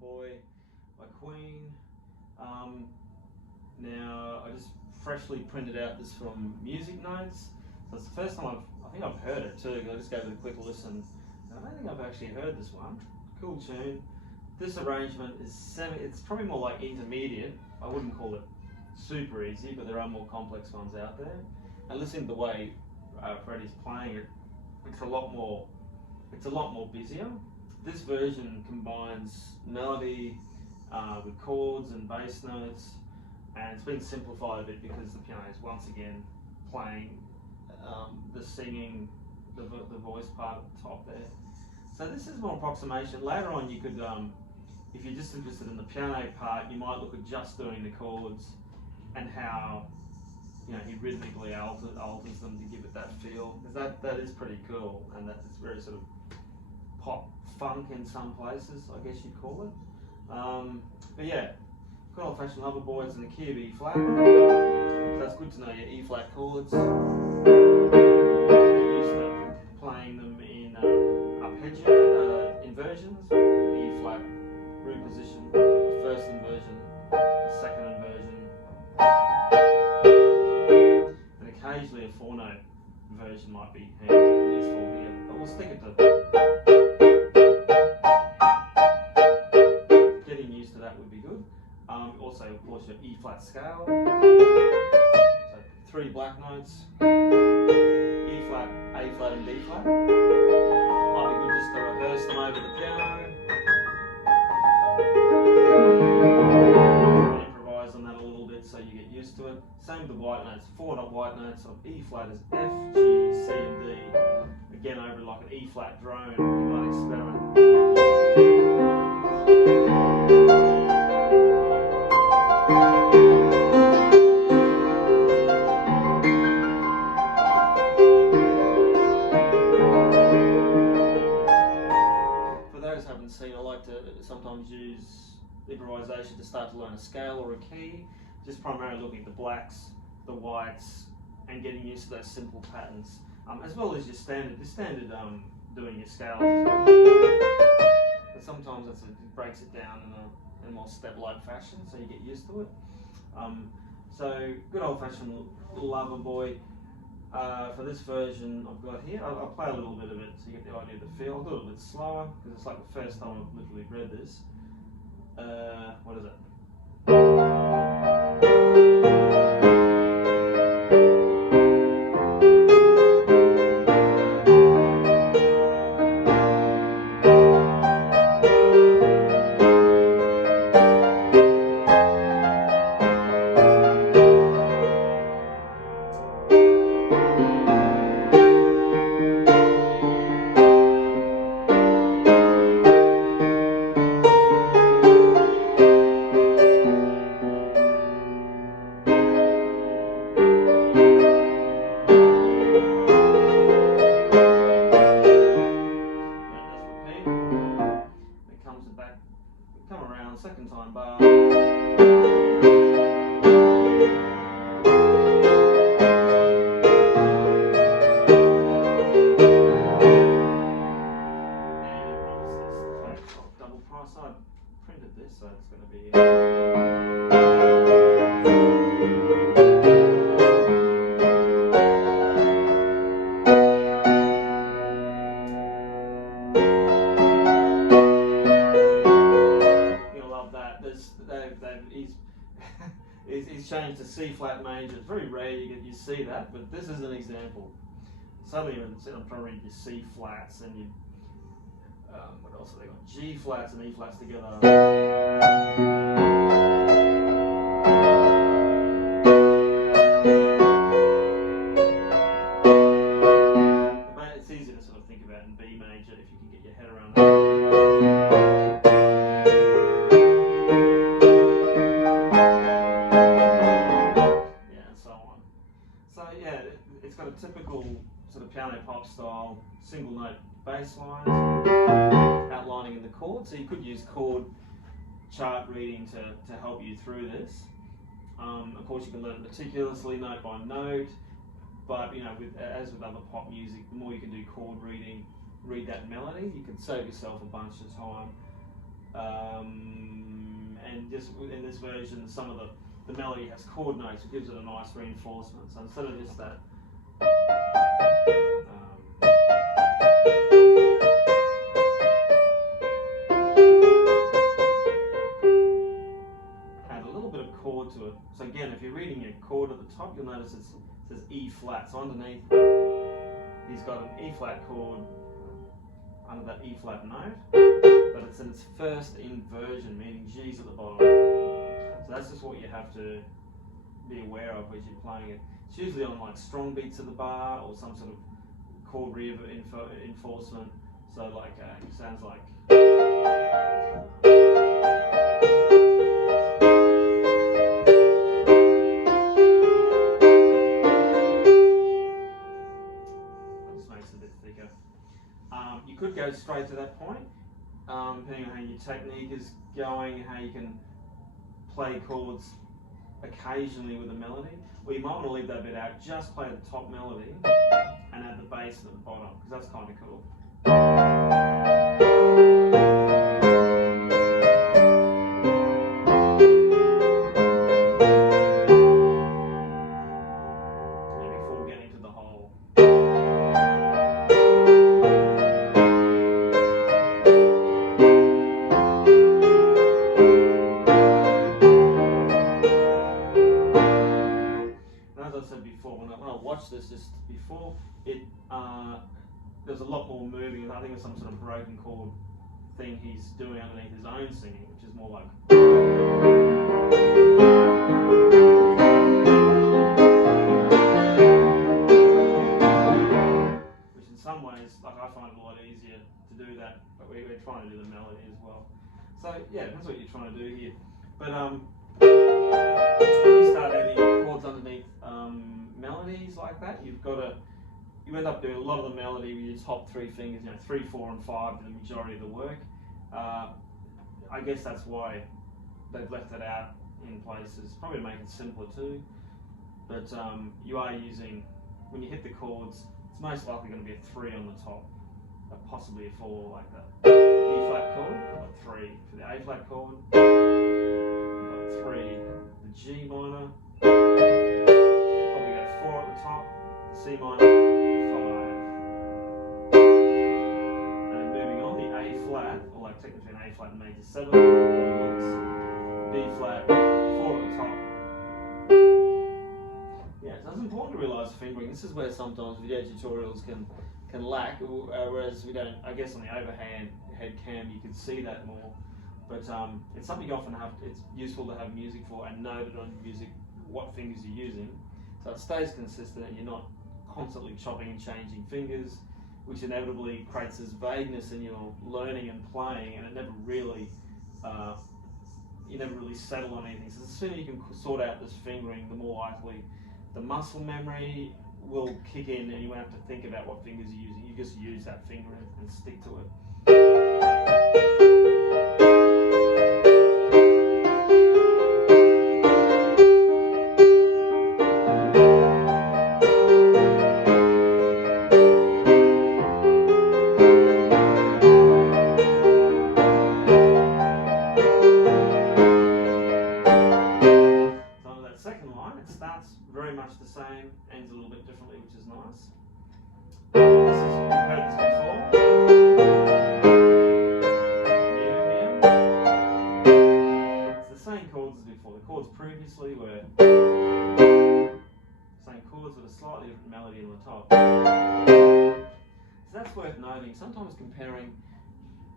Boy by Queen. Now I just freshly printed out this from Music Notes. So it's the first time I think I've heard it too. I just gave it a quick listen. I don't think I've actually heard this one. Cool tune. This arrangement is it's probably more like intermediate. I wouldn't call it super easy, but there are more complex ones out there. And listening to the way Freddie's playing it, it's a lot more busier. This version combines melody with chords and bass notes, and it's been simplified a bit because the piano is once again playing the singing, the voice part at the top there. So this is more approximation. Later on you could, if you're just interested in the piano part, you might look at just doing the chords and how he rhythmically alters them to give it that feel. Because that is pretty cool, and it's very sort of pop funk in some places, I guess you'd call it. But yeah, good old-fashioned Lover Boy. It's in the key of E flat. So that's good to know your E flat chords. Get used to playing them in arpeggio inversions, E flat root position, a first inversion, a second inversion, and occasionally a four-note version might be useful here. But we'll stick it to. Would be good. Also, of course, your E flat scale. So 3 black notes: E flat, A flat, and B flat. Might be good just to rehearse them over the piano. Improvise on that a little bit so you get used to it. Same with the white notes. 4 white notes of E flat is F, G, C, and D. Again, over like an E flat drone, you might experiment. For those who haven't seen, I like to sometimes use improvisation to start to learn a scale or a key, just primarily looking at the blacks, the whites, and getting used to those simple patterns, as well as your standard doing your scales as well. But sometimes it breaks it down in a more step-like fashion, so you get used to it. So good old-fashioned Lover Boy. For this version I've got here, I'll play a little bit of it so you get the idea of the feel. I'll do it a bit slower because it's like the first time I've literally read this. What is it? Come around, second time bar. And obviously it's the fact of double price. I printed this, so it's going to be. He's changed to C flat major. It's very rare you see that, but this is an example. Suddenly I'm trying to read your C flats and you, what else have they got? G flats and E flats together. But it's easy to sort of think about in B major if you can get your head around that. It's got a typical sort of piano pop style single note bass lines outlining in the chord, so you could use chord chart reading to help you through this. Of course you can learn it meticulously note by note, but as with other pop music, the more you can do chord reading, read that melody, you can save yourself a bunch of time. And just in this version, some of the melody has chord notes, which gives it a nice reinforcement. So instead of just that, add a little bit of chord to it. So again, if you're reading your chord at the top, you'll notice it says E flat. So underneath, he's got an E flat chord under that E flat note, but it's in its first inversion, meaning G's at the bottom. So that's just what you have to be aware of as you're playing it. It's usually on like strong beats of the bar or some sort of chord reinforcement. So like it sounds like. You could go straight to that point, depending on how your technique is going, how you can play chords occasionally with a melody. Or you might want to leave that bit out, just play the top melody and add the bass at the bottom, because that's kind of cool. Before getting to the whole. As I said before, when I watched this just before, there's a lot more moving. I think there's some sort of broken chord thing he's doing underneath his own singing, which is more like. Which in some ways, like I find it a lot easier to do that, but we're trying to do the melody as well. So yeah, that's what you're trying to do here. But when you start adding chords underneath melodies like that, you end up doing a lot of the melody with your top three fingers, 3, 4, and 5 for the majority of the work. I guess that's why they've left it out in places, probably to make it simpler too. But you are using, when you hit the chords, it's most likely going to be a 3 on the top, possibly a 4 like that. E flat chord, you've got 3 for the A flat chord, you've got 3 the G minor, probably got 4 at the top, C minor, 5. And moving on, the A flat, or like technically an A flat major 7, B flat, 4 at the top. Yeah, so it's important to realise fingering. This is where sometimes video tutorials can lack, whereas we don't, I guess on the overhead cam you can see that more. But it's something you often have, it's useful to have music for and noted on music what fingers you're using. So it stays consistent and you're not constantly chopping and changing fingers, which inevitably creates this vagueness in your learning and playing, and it never really, you never really settle on anything. So the sooner you can sort out this fingering, the more likely the muscle memory will kick in and you won't have to think about what fingers you're using. You just use that finger and stick to it. Second line, it starts very much the same, ends a little bit differently, which is nice. You've heard this before. It's the same chords as before. The chords previously were same chords with a slightly different melody on the top. So that's worth noting. Sometimes comparing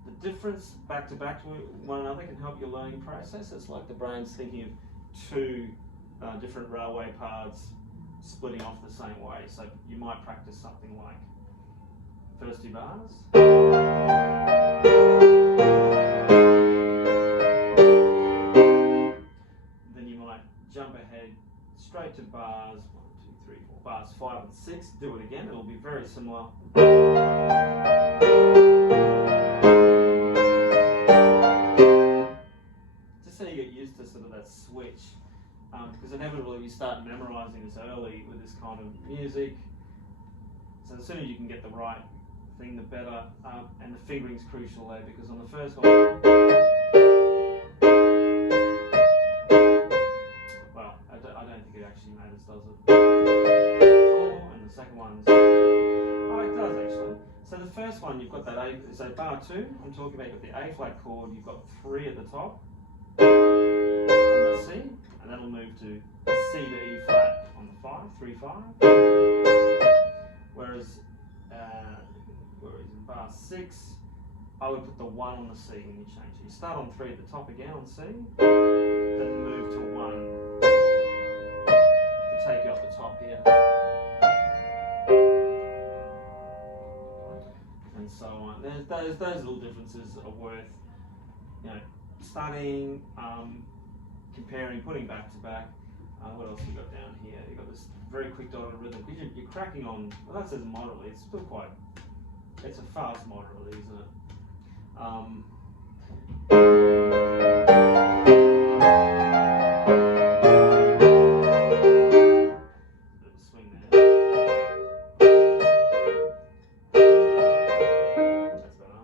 the difference back to one another can help your learning process. It's like the brain's thinking of two different railway paths splitting off the same way. So you might practice something like first 2 bars. Then you might jump ahead straight to bars 1, 2, 3, 4, bars 5 and 6. Do it again, it'll be very similar. Just so you get used to sort of that switch. Because inevitably we start memorising this early with this kind of music. So the sooner you can get the right thing, the better. And the fingering's crucial there, because on the first one, ones. Oh, it does actually. So the first one, you've got that A, so bar 2, I'm talking about, you've got the A flat chord, you've got 3 at the top, on the C, and that'll move to C to E flat on the 5, 3, 5. Whereas in bar 6, I would put the 1 on the C when you change it. You start on 3 at the top again on C, then move to 1 to take you off the top here. And so on. Those little differences are worth, studying, comparing, putting back to back. What else have you got down here? You've got this very quick dotted rhythm. You're cracking on, well, that says moderately. It's still it's a fast moderately, isn't it? Bit of a swing there. That's better.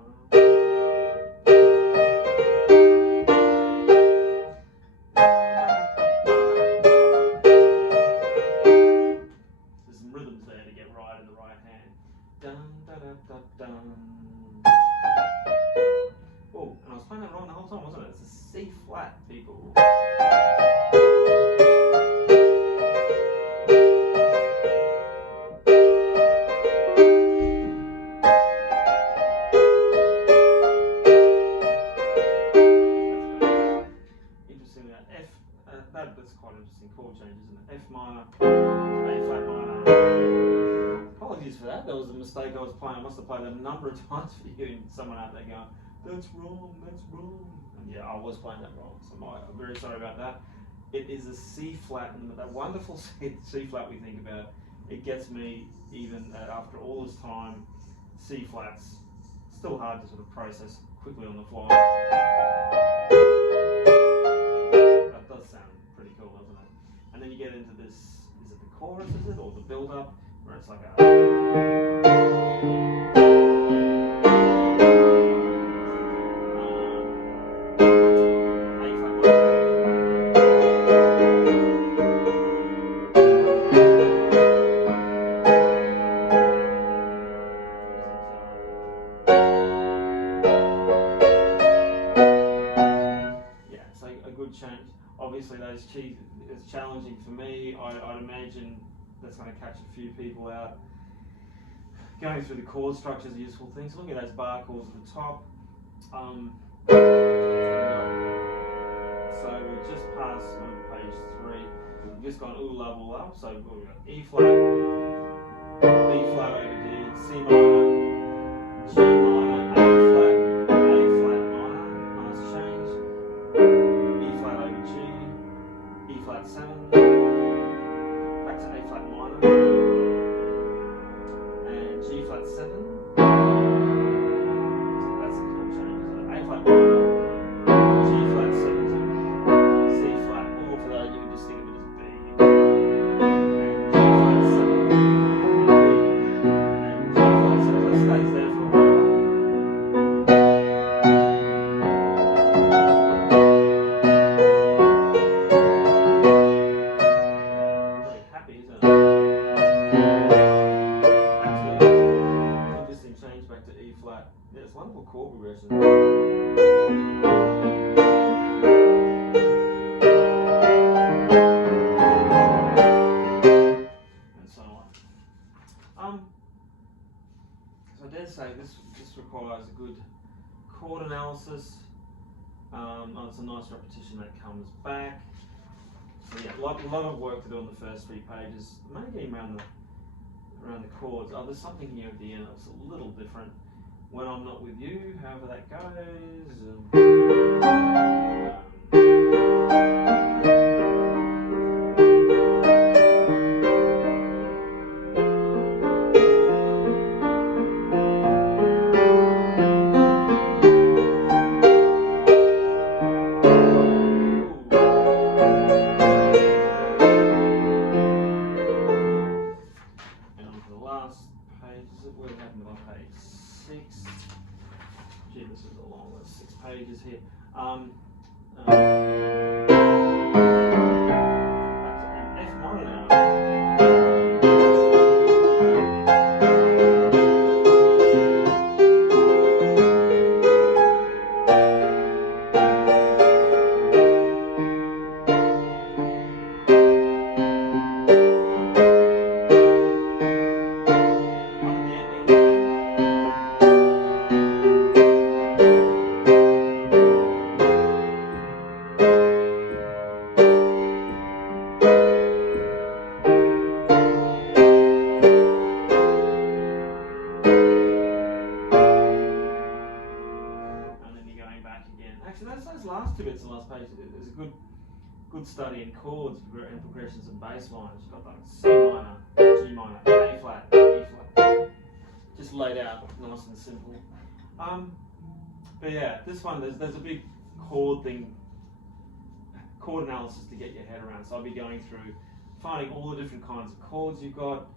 There's some rhythms there to get right in the right hand. Dun da da da dun. Oh, and I was playing that wrong the whole time, wasn't it? It's a C flat, people. Interestingly, F. That's quite interesting chord change, isn't it? F minor, A flat minor. Apologies for that. That was a mistake I was playing. I must have played that a number of times for you, and someone out there going, "That's wrong. That's wrong." And yeah, I was playing that wrong. So I'm very sorry about that. It is a C flat, and that wonderful C flat we think about. It gets me even after all this time. C flats still hard to sort of process quickly on the fly. That does sound pretty cool, doesn't it? And then you get into this. Is it the chorus? Is it or the build up? Where it's like a change. Obviously, it's challenging for me. I'd imagine that's going to catch a few people out. Going through the chord structure is a useful thing. So look at those bar chords at the top. So we've just passed on page 3. We've just gone ooh love all up. So we've got E flat, B flat over D, C minor, G minor, A flat minor. Nice change. E flat over G, E flat 7, back to A flat minor, and G flat 7. So that's a cool change. So A flat minor, G flat 7 to C flat, or for that you can just think of it as a B. And G flat 7 and B, and G flat 7. That stays there for a while. Back to E flat. Yeah, it's wonderful chord progression. And so on. So I dare say this requires a good chord analysis. It's a nice repetition that comes back. So yeah, a lot of work to do on the first 3 pages. Maybe around the chords. Oh, there's something here at the end that's a little different. When I'm not with you, however that goes. What happened on page 6? Gee, this is a long list, 6 pages here. Back to F minor now. actually those last two bits on the last page, there's a good study in chords and progressions and bass lines. You've got like C minor, G minor, A flat, E flat, just laid out nice and simple. But yeah, this one there's a big chord analysis to get your head around. So I'll be going through finding all the different kinds of chords you've got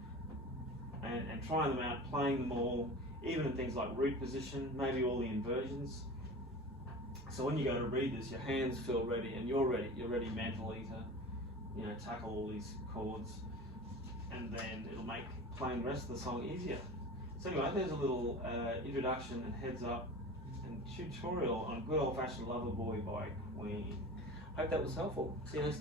and trying them out, playing them all, even in things like root position, maybe all the inversions. So when you go to read this, your hands feel ready and you're ready. You're ready mentally to tackle all these chords, and then it'll make playing the rest of the song easier. So anyway, there's a little introduction and heads up and tutorial on Good Old Fashioned Lover Boy by Queen. Hope that was helpful. See you next time.